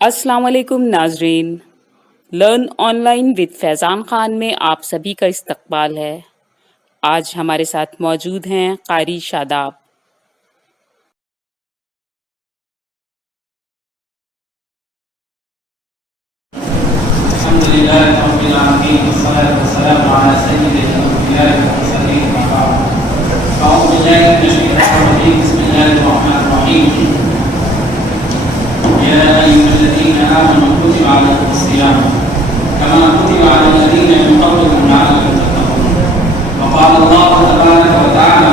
السلام علیکم ناظرین، لرن آن لائن وتھ فیضان خان میں آپ سبھی کا استقبال ہے۔ آج ہمارے ساتھ موجود ہیں قاری شاداب۔ الحمدللہ رب العالمین والصلاة والسلام علی سید الانبیاء والمرسلین اعوذ باللہ من الشیطان الرجیم بسم اللہ الرحمن الرحیم یا ایھا الذین آمنوا کتب علیکم الصیام کما کتب علی الذین من قبلکم لعلکم تتقون وقال اللہ تبارک وتعالی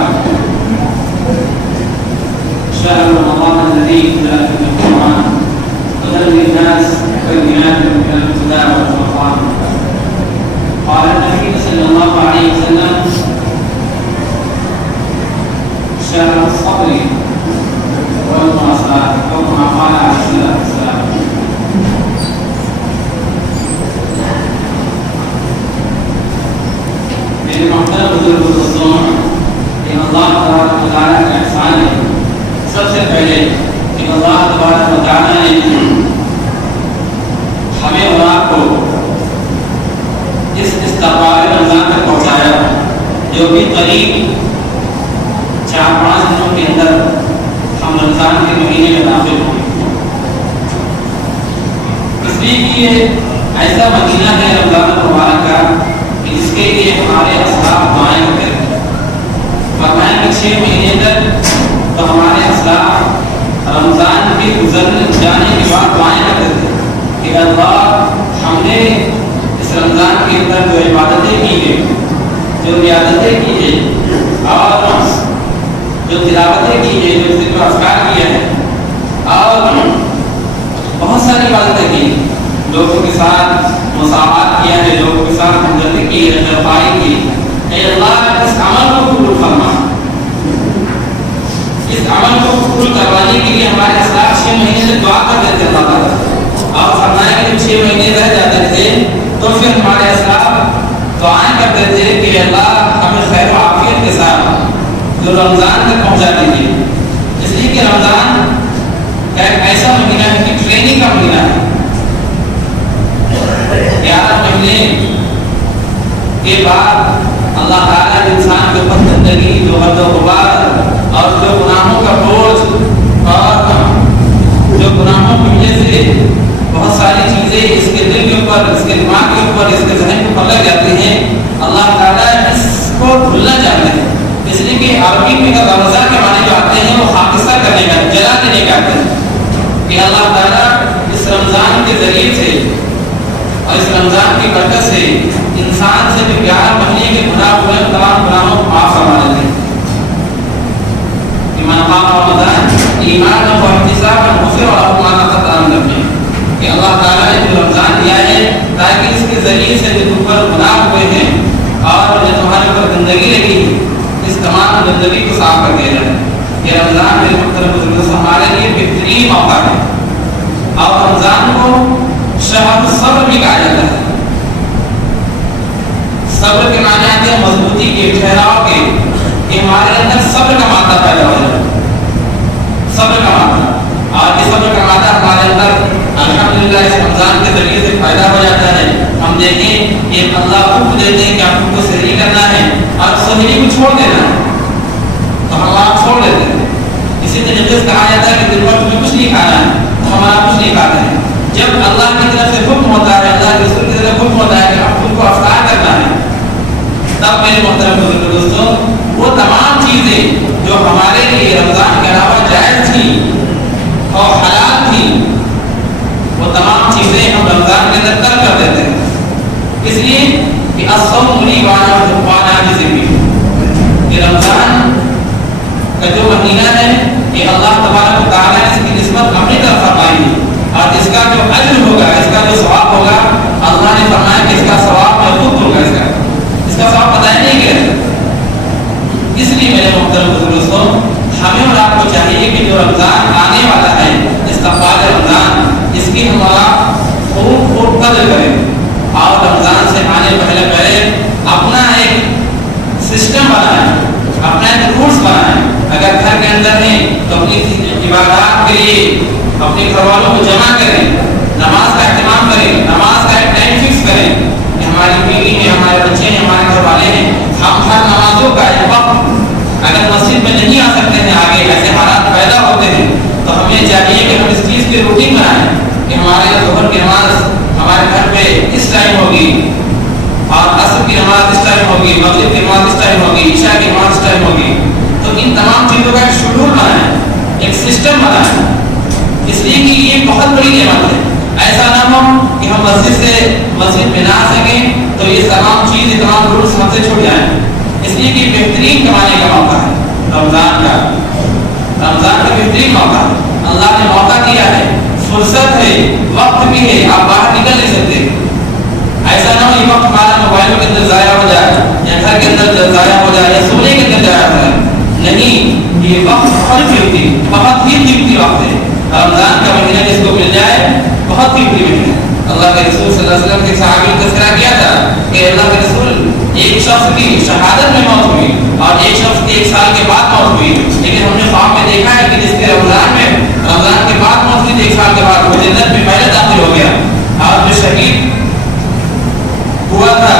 شهر رمضان الذي أنزل فيه القرآن هدى للناس وبينات من الهدى والفرقان قال النبي صلى الله عليه وسلم شهر الصبر والمواصلات أو كما قال عليه الصلاة والسلام۔ میرے محترم بزرگ دوستوں، یہ اللہ تبارک و تعالیٰ کا احسان ہے۔ سب سے پہلے کہ اللہ تبارک و تعالیٰ نے ہمیں اور آپ کو اس استقبال رمضان تک پہنچایا، جو بھی قریب 4-5 دنوں کے اندر ہم رمضان کے مہینے میں داخل ہوں۔ اس لیے کہ یہ ایسا مہینہ ہے رمضان المبارک کا کہ اس کے لیے ہمارے اسلاف دعائیں کرتے ہیں۔ فرمایا کہ 6 مہینے تک تو ہمارے اسلاف رمضان کے گزر جانے کے بعد دعائیں کرتے تھے کہ اللہ ہم نے اس رمضان کے اندر جو عبادتیں کی ہیں، جو ریاضتیں کی ہیں اور جو تلاوتیں کی ہیں، جو ذکر و اذکار کیا ہے اور بہت ساری عبادتیں کی، لوگوں کے ساتھ مساوات کیا ہے، لوگوں کے ساتھ ہمدردی کی ہے، نرمائی کی، اے اللہ اس عمل کو قبول فرما۔ اس عمل کو قبول کروانے کے لیے ہمارے اسلاف 6 مہینے سے دعا کرتے تھے اللہ تعالیٰ، اور فرمایا کہ 6 مہینے رہ جاتے تھے تو پھر ہمارے اسلاف دعائیں کرتے تھے کہ اللہ ہمیں خیر و عافیت کے ساتھ جو رمضان تک پہنچا دیجیے۔ اس لیے کہ رمضان ایک ایسا مہینہ ہے کہ ٹریننگ کا مہینہ ہے۔ 11 مہینے کے بعد اللہ تعالیٰ نے انسان کے اوپر زندگی، جو غد و غبار اور جو گناہوں کا بوجھ اور جو گناہوں کی وجہ سے بہت ساری چیزیں اس کے دل کے اوپر، اس کے دماغ کے اوپر، اس کے ذہن کے اوپر لگ جاتے ہیں، اللہ تعالیٰ اس کو بھولنا چاہتے ہیں۔ اس لیے کہ عربی میں رمضا کے معنی جو آتے ہیں وہ خاکستہ کرنے کا، جلا دینے کا آتے ہیں کہ اللہ تعالیٰ اس رمضان کے ذریعے سے اور اس رمضان کی برکت سے انسان سے بھی 11 مہینے کے گناہ ہوئے تمام گناہوں کو معاف فرما دیتے ہیں۔ من قام رمضان ایمانا واحتسابا غفر له ما تقدم من ذنبه، کہ اللہ تعالیٰ نے جو رمضان دیا ہے تاکہ اس کے ذریعے سے جو تم پر گناہ ہوئے ہیں اور جو تمہارے اوپر گندگی لگی ہے، اس تمام گندگی کو صاف کر دیا جائے۔ یہ رمضان میرے محترم بزرگوں ہمارے لیے بہترین موقع ہے، اور رمضان کو شہر صبر بھی کہا جاتا ہے۔ صبر کے معنی آتے ہیں مضبوطی کے، ٹھہراؤ کے، کہ ہمارے اندر صبر کا مادہ پیدا ہو جائے، صبر کا مادہ، اور یہ صبر کا مادہ ہمارے اندر الحمدللہ اس رمضان کے ذریعے سے پیدا ہو جاتا ہے۔ ہم دیکھیں کہ اللہ حکم دیتے ہیں کہ آپ کو سحری کرنا ہے اور سحری کو چھوڑ دینا ہے، تو ہم آپ چھوڑ دیتے ہیں۔ اسی طریقے سے کہا جاتا ہے کہ دن بھر تمہیں کچھ نہیں کھانا ہے، تو ہمارا کچھ نہیں کھاتے ہیں۔ جب اللہ کی طرف سے حکم ہوتا ہے، اللہ کے رسول کی طرف حکم ہوتا ہے کہ آپ خود کو افطار کرنا ہے، تب میرے محترم بزرگ دوستوں وہ تمام چیزیں جو ہمارے لیے رمضان کے علاوہ جائز تھی اور حلال تھی، وہ تمام چیزیں ہم رمضان کے اندر ترک کر دیتے ہیں۔ اس لیے کہ الصوم لی وانا بذمہ، کہ رمضان کا جو مہینہ ہے کہ اللہ تبارک و تعالیٰ نے اس کی نسبت اپنی طرف فرمائی ہے، اور اس کا جو اجر ہوگا، اس کا جو ثواب ہوگا، اللہ نے فرمایا کہ اس کا ثواب محفوظ ہوگا، اس کا ثواب بتایا نہیں گیا۔ اس لیے میرے محترم دوستوں ہمیں اور آپ کو چاہیے کہ جو رمضان آنے والا ہے، استقبال رمضان، اس کی ہم خوب قدر کریں، اور رمضان سے آنے پہلے اپنا ایک سسٹم بنائیں، اپنا ایک رولس بنائیں۔ اگر گھر کے اندر ہیں تو اپنی اپنے گھر والوں کو جمع کریں، نماز کا اہتمام کریں، نماز کا ایک ٹائم فکس کریں کہ ہماری بیوی ہیں، ہمارے بچے ہیں، ہمارے گھر والے ہیں، ہم ہر نمازوں کا ایک وقت، اگر مسجد میں نہیں آ سکتے ہیں، آگے ایسے حالات پیدا ہوتے ہیں تو ہمیں چاہیے کہ ہم اس چیز کی روٹین بنائیں کہ ہمارے ظہر کی نماز ہمارے گھر پہ اس ٹائم ہوگی، اور عصر کی نماز اس ٹائم ہوگی، مغرب کی نماز اس ٹائم ہوگی، عشاء کی نماز اس ٹائم ہوگی. تو ان تمام چیزوں کا ایک شیڈول بنائیں، ایک سسٹم بنائیں، اس لیے کہ یہ بہت بڑی نعمت ہے. ایسا نہ ہو کہ ہم مسجد میں نہ آ سکیں تو یہ تمام چیز، تمام رولس ہم سے چھوٹ جائیں. اس لیے کہ بہترین کمانے کا موقع ہے رمضان کا بہترین موقع ہے. اللہ نے موقع دیا ہے، فرصت ہے، وقت بھی ہے، آپ باہر نکل نہیں سکتے. ایسا نہ ہو یہ وقت ہمارا موبائلوں کے اندر ضائع ہو جائے، یا گھر کے اندر ضائع ہو جائے، یا سونے کے اندر ضائع ہو جائے. نہیں، یہ وقت بہت ہی قیمتی وقت ہے. رمضان کا مہینہ جس کو مل جائے بہت قیمتی مہینہ ہے. اللہ کے رسول صلی اللہ علیہ وسلم کے صحابی نے تذکرہ کیا تھا کہ اللہ کے رسول ایک شخص کی شہادت میں موت ہوئی اور ایک شخص کی 1 سال کے بعد موت ہوئی، لیکن ہم نے خواب میں دیکھا ہے کہ جس کے رمضان کے بعد موت ہوئی 1 سال کے بعد وہ جنت میں پہلے داخل ہو گیا، اور جو شہید ہوا تھا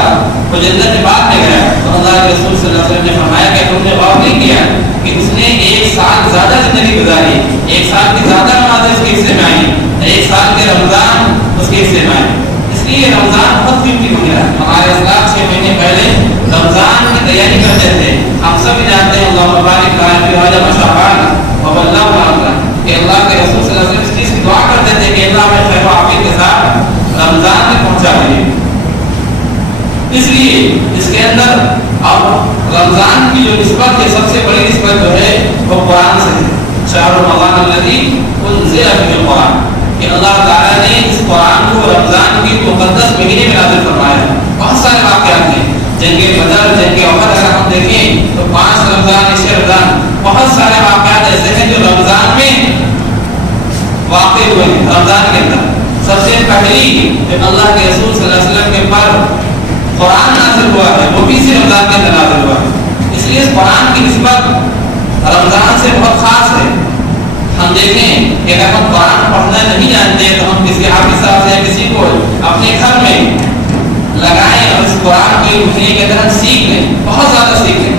وہ جنت میں بعد میں گیا. تو اللہ کے رسول صلی اللہ علیہ وسلم نے فرمایا کہ تم نے غور نہیں کیا کہ اس نے 1 سال زیادہ زندگی گزاری، 1 سال کی زیادہ نمازیں اس کے حصے میں آئی، 1 سال کے رمضان اس کے حصے میں آئے. اس لیے رمضان بہت قیمتی مہینہ ہے. ہمارے اسلاف 6 مہینے پہلے رمضان کی تیاری کرتے تھے. ہم سب جانتے ہیں اللہ مبارک کہ اللہ کے رسول صلی اللہ علیہ وسلم اس چیز کی دعا کرتے تھے کہ اللہ ہمیں خیر و عافیت کے ساتھ رمضان میں پہنچا دے. اس لیے اس کے اندر اب رمضان کی جو نسبت ہے، سب سے بڑی نسبت جو ہے وہ قرآن سے ہے. شہر رمضان الذی انزل فیہ القرآن، کہ اللہ تعالیٰ نے اس قرآن کو رمضان کے مقدس مہینے میں نازل فرمایا ہے. بہت سارے واقعات ہیں، جنگ بدر، جنگ احد، اگر ہم دیکھیں تو 5 رمضان، 6 رمضان، بہت سارے واقعات ایسے ہیں جو رمضان میں واقع ہوئے ہیں. رمضان کے اندر سب سے پہلی جب اللہ کے رسول صلی اللہ علیہ وسلم کے پر قرآن نازل ہوا ہے وہ بھی اسی رمضان کے اندر نازل ہوا ہے. اس لیے اس قرآن کی نسبت رمضان سے بہت خاص ہے. ہم دیکھیں کہ اگر ہم قرآن پڑھنا نہیں جانتے تو ہم کسی حافظ صاحب سے کسی کو اپنے گھر میں لگائیں اور اس قرآن کو ایک مہینے کے اندر سیکھ لیں، بہت زیادہ سیکھ لیں.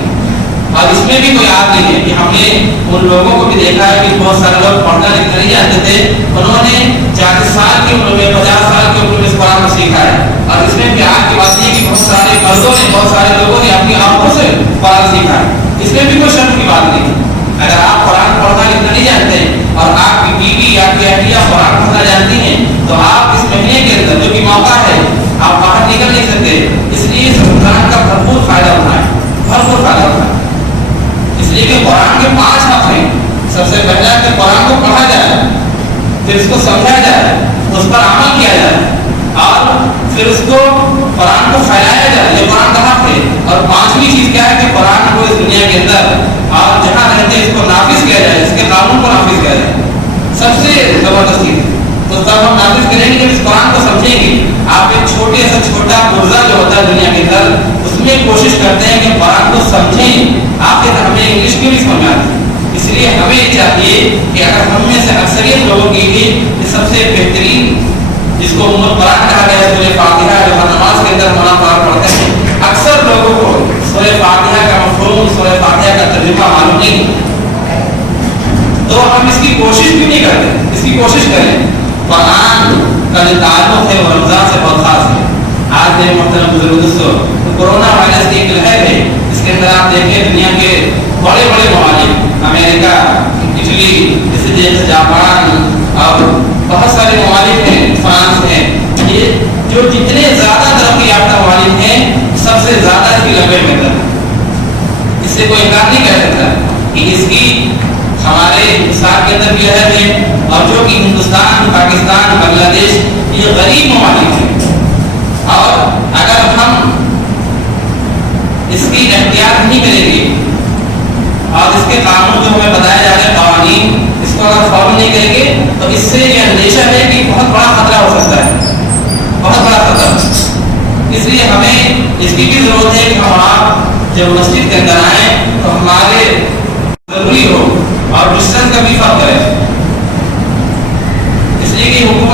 اور اس میں بھی کوئی آپ نہیں ہے کہ ہم نے ان لوگوں کو بھی دیکھا ہے کہ بہت سارے لوگ پڑھنا لکھنا نہیں جانتے تھے، انہوں نے 40 سال کی عمر میں، 50 سال کی عمر میں اس قرآن کو سیکھا ہے. اور اس میں پیار کی بات یہ کہ بہت سارے مردوں نے، بہت سارے لوگوں نے اپنی آنکھوں سے قرآن سیکھا ہے. اس میں بھی کوئی شرم کی بات نہیں. اگر آپ قرآن پڑھنا لکھنا نہیں جانتے اور آپ کی بیوی یا کی اہلیہ قرآن پڑھنا جانتی ہیں تو آپ اس مہینے کے اندر جو بھی موقع ہے آپ باہر نکل نہیں سکتے. اس لیے اس رمضان کا بھرپور فائدہ اٹھائیں، بھرپور فائدہ اٹھائیں. اس لیے کہ قرآن کے 5 حق ہیں. سب سے پہلا کہ قرآن کو پڑھا جائے، پھر اس کو سمجھا جائے، اس پر عمل کیا جائے، اور پھر اس کو قرآن کو پھیلایا جائے. یہ قرآن کا حق ہے. اور 5ویں چیز کیا ہے کہ قرآن کو اس دنیا کے اندر اور جہاں رہتے ہیں اس کو نافذ کیا جائے، اس کے قانون کو نافذ کیا جائے. سب سے زبردست چیز ہے. تو تب ہم نافذ کریں گے جب اس قرآن کو سمجھیں گے. آپ ایک چھوٹے سے چھوٹا پرزہ جو ہوتا ہے دنیا کے اندر، اس میں کوشش کرتے ہیں کہ قرآن کو سمجھیں. آخر ہمیں انگلش کیوں نہیں سمجھ آتی؟ اس لیے ہمیں چاہیے کہ اگر ہم میں سے اکثریت لوگوں کی بھی سب سے بہترین جس کو قرآن کہا گیا ہے سورہ فاتحہ، جو ہر نماز کے اندر ہم پڑھتے ہیں، اکثر لوگوں کو سورہ فاتحہ کا مفہوم، سورہ فاتحہ کا ترجمہ معلوم نہیں. تو ہم اس کی کوشش بھی نہیں کرتے. اس کی کوشش کریں. قرآن کا جو تعلق ہے وہ رمضان سے بہت خاص ہے. آج میرے محترم بزرگ دوستو، کورونا وائرس کی ایک لہر ہے. اس کے اندر آپ دیکھیں دنیا کے بڑے بڑے ممالک، امریکہ، اٹلی، جیسے جاپان اور بہت سارے ممالک ہیں، فرانس ہیں، یہ جو جتنے زیادہ ترقی یافتہ ممالک ہیں سب سے زیادہ اس کی لپیٹ میں اندر. اس سے کوئی انکار نہیں کر سکتا کہ اس کی ہمارے حساب کے اندر بھی لہر ہے. اور جو کہ ہندوستان، پاکستان، بنگلہ دیش یہ غریب ممالک ہیں، اور اگر ہم اس کی احتیاط نہیں کریں گے اور اس کے قانون جو ہمیں بتایا جا رہے ہیں، قوانین، اس کو اگر فالو نہیں کریں گے تو اس سے یہ اندیشہ ہے کہ بہت بڑا خطرہ ہو سکتا ہے، بہت بڑا خطرہ. اس لیے ہمیں اس کی بھی ضرورت ہے کہ ہم آپ جب مسجد کے اندر آئیں تو ہمارے ضروری ہو اور ڈسٹینس کا بھی فرق کریں.